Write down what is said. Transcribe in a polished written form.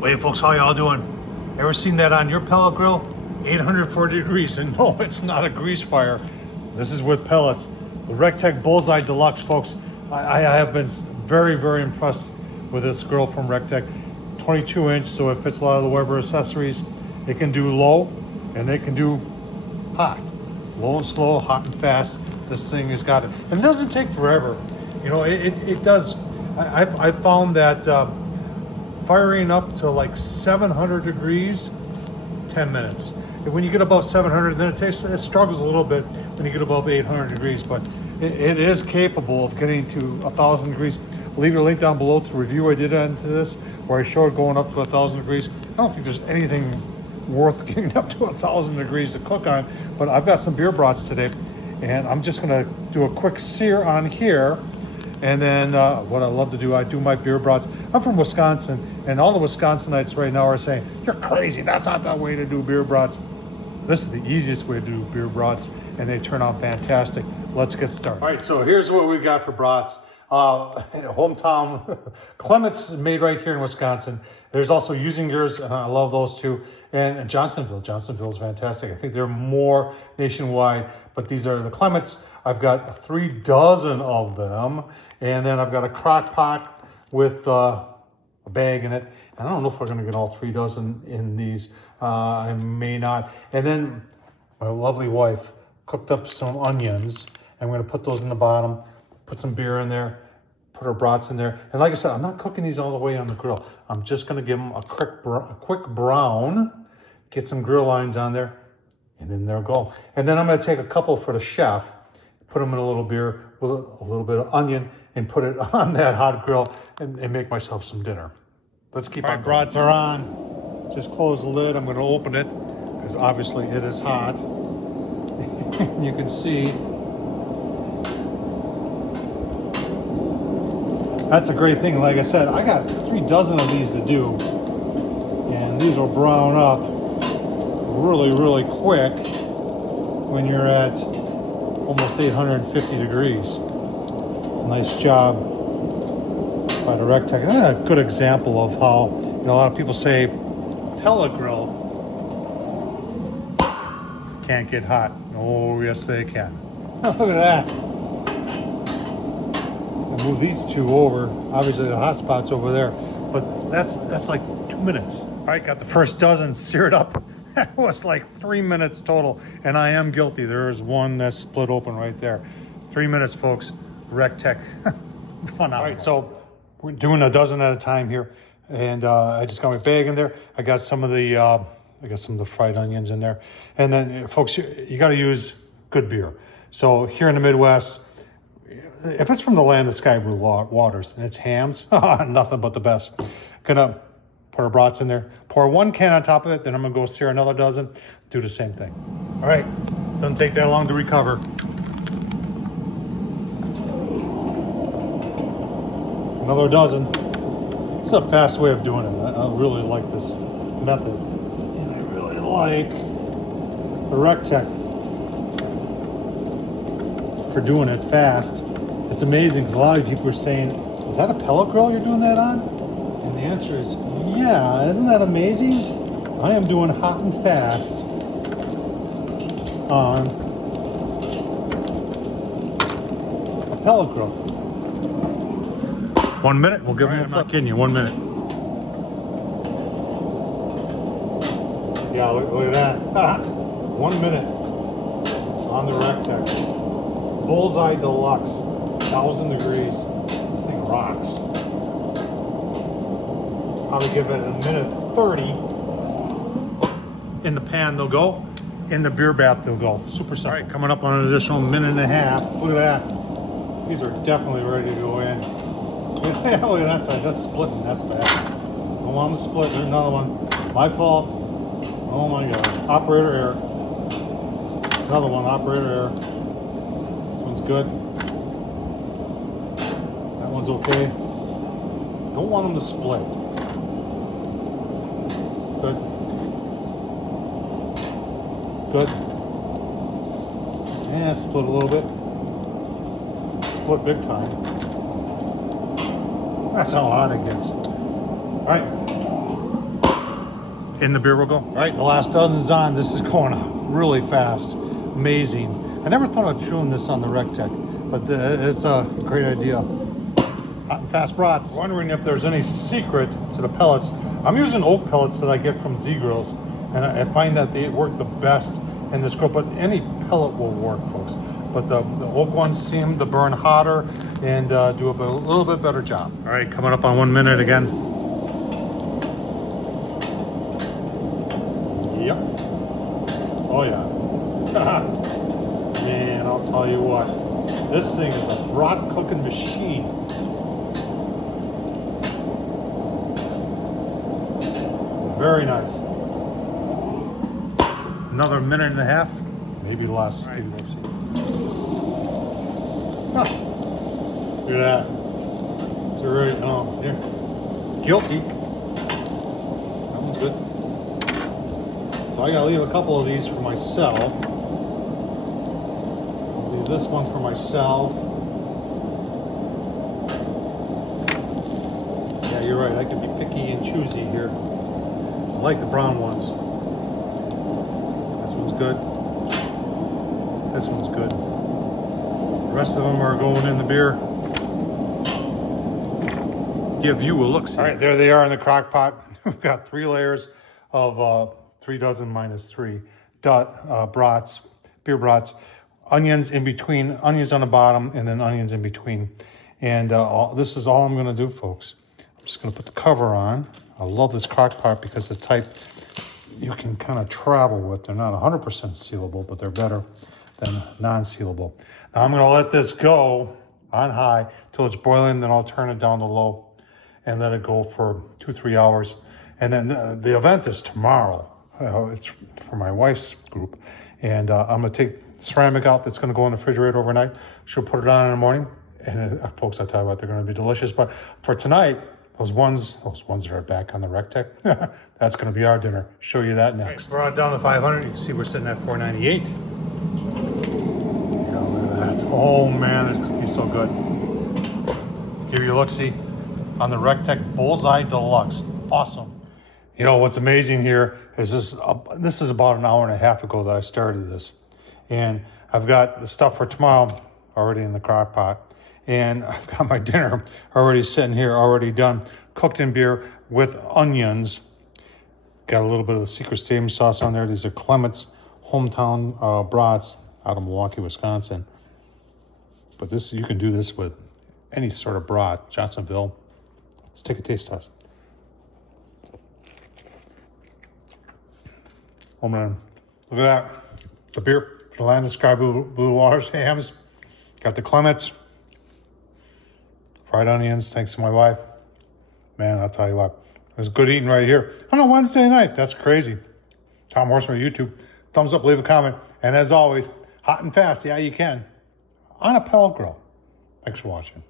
Hey folks, how y'all doing? Ever seen that on your pellet grill? 840 degrees, and no, it's not a grease fire. This is with pellets. The Recteq Bullseye Deluxe, folks. I have been very, very impressed with this grill from Recteq. 22 inch, so it fits a lot of the Weber accessories. It can do low, and it can do hot. Low and slow, hot and fast. This thing has got it. And it doesn't take forever. You know, it does. I've found that firing up to like 700 degrees, 10 minutes. And when you get above 700, then it struggles a little bit when you get above 800 degrees, but it is capable of getting to 1,000 degrees. I'll leave a link down below to the review I did into this, where I showed going up to 1,000 degrees. I don't think there's anything worth getting up to 1,000 degrees to cook on, but I've got some beer brats today, and I'm just gonna do a quick sear on here. And then what I love to do, I do my beer brats. I'm from Wisconsin, and all the Wisconsinites right now are saying, you're crazy, that's not the way to do beer brats. This is the easiest way to do beer brats, and they turn out fantastic. Let's get started. All right, so here's what we got for brats. Hometown Clements made right here in Wisconsin. There's also Usingers, and I love those too. And Johnsonville is fantastic. I think they're more nationwide, but these are the Clements. I've got 3 dozen of them, and then I've got a crock pot with a bag in it. And I don't know if we're gonna get all 3 dozen in these. I may not. And then my lovely wife cooked up some onions. I'm gonna put those in the bottom, put some beer in there, put our brats in there. And like I said, I'm not cooking these all the way on the grill. I'm just gonna give them a quick brown, get some grill lines on there, and then they'll go. And then I'm gonna take a couple for the chef, put them in a little beer with a little bit of onion, and put it on that hot grill and make myself some dinner. Let's keep on. Brats are on. Just close the lid. I'm gonna open it because obviously it is hot. You can see. That's a great thing. Like I said, I got 3 dozen of these to do, and these will brown up really, really quick when you're at almost 850 degrees. Nice job by the Recteq. A good example of how, you know, a lot of people say pellet grill can't get hot. Oh, yes, they can. Look at that. Move these 2 over. Obviously the hot spot's over there, but that's like 2 minutes. All right, got the first dozen seared up. That was like 3 minutes total, and I am guilty. There is one that's split open right there. 3 minutes, folks. Recteq. Fun. All right, so we're doing a dozen at a time here, and I just got my bag in there. I got some of the fried onions in there, and then folks, you got to use good beer. So here in the Midwest, if it's from the land of sky blue waters and it's hams, nothing but the best. Gonna put our brats in there, pour 1 can on top of it, then I'm gonna go sear another dozen, do the same thing. All right, doesn't take that long to recover. Another dozen. It's a fast way of doing it. I really like this method. And I really like the Recteq for doing it fast. It's amazing because a lot of people are saying, is that a pellet grill you're doing that on? And the answer is, yeah. Isn't that amazing? I am doing hot and fast on a pellet grill. 1 minute, we'll give them a flick in you, 1 minute. Yeah, look at that. 1 minute on the Recteq. Bullseye Deluxe, 1,000 degrees. This thing rocks. Probably give it a minute 30. In the pan they'll go. In the beer bath they'll go. Super simple. All right, coming up on an additional minute and a half. Look at that. These are definitely ready to go in. Look at that side. That's splitting. That's bad. Don't want them to split. There's another one. My fault. Oh my gosh. Operator error. Another one. Operator error. Good. That one's okay. Don't want them to split. Good. Good. Yeah, split a little bit. Split big time. That's how hot it gets. All right. In the beer will go. All right, the last dozen's on. This is going really fast. Amazing. I never thought of chewing this on the Recteq, but it's a great idea. Hot and fast brats. Wondering if there's any secret to the pellets. I'm using oak pellets that I get from Z Grills, and I find that they work the best in this grill, but any pellet will work, folks. But the oak ones seem to burn hotter and do a little bit better job. All right, coming up on 1 minute again. Yep. Oh yeah. Man, I'll tell you what. This thing is a brat cooking machine. Very nice. Another minute and a half, maybe less. Right. Maybe we'll see. Huh. Look at that. It's already, oh, yeah. Guilty. That one's good. So I gotta leave a couple of these for myself. I'll leave this one for myself. Yeah, you're right. I can be picky and choosy here. I like the brown ones. This one's good. This one's good. The rest of them are going in the beer. Give you a look. All right, there they are in the crock pot. We've got 3 layers of 3 dozen minus 3 brats, beer brats, onions in between, onions on the bottom, and then onions in between. And this is all I'm going to do, folks. I'm just going to put the cover on. I love this crock pot because the type you can kind of travel with. They're not 100% sealable, but they're better than non-sealable. Now I'm going to let this go on high till it's boiling, then I'll turn it down to low and let it go for 2-3 hours. And then the event is tomorrow. It's for my wife's group. And I'm going to take the ceramic out that's going to go in the refrigerator overnight. She'll put it on in the morning. And folks, I'll tell you what, they're going to be delicious. But for tonight, those ones that are back on the Recteq, that's going to be our dinner. Show you that next. Right, brought it down to 500. You can see we're sitting at 498. Yeah, look at that. Oh man, it's going to be so good. Give you a look-see on the Recteq Bullseye Deluxe. Awesome. You know, what's amazing here is this is about an hour and a half ago that I started this. And I've got the stuff for tomorrow already in the crock pot. And I've got my dinner already sitting here, already done, cooked in beer with onions. Got a little bit of the secret steam sauce on there. These are Clement's hometown brats out of Milwaukee, Wisconsin. But this, you can do this with any sort of brat, Johnsonville. Let's take a taste test. Oh man, look at that. The beer, the Land of Sky Blue Waters hams. Got the Clement's. Fried onions, thanks to my wife. Man, I'll tell you what, it was good eating right here on a Wednesday night. That's crazy. Tom Horsman, YouTube. Thumbs up, leave a comment. And as always, hot and fast, yeah, you can, on a pellet grill. Thanks for watching.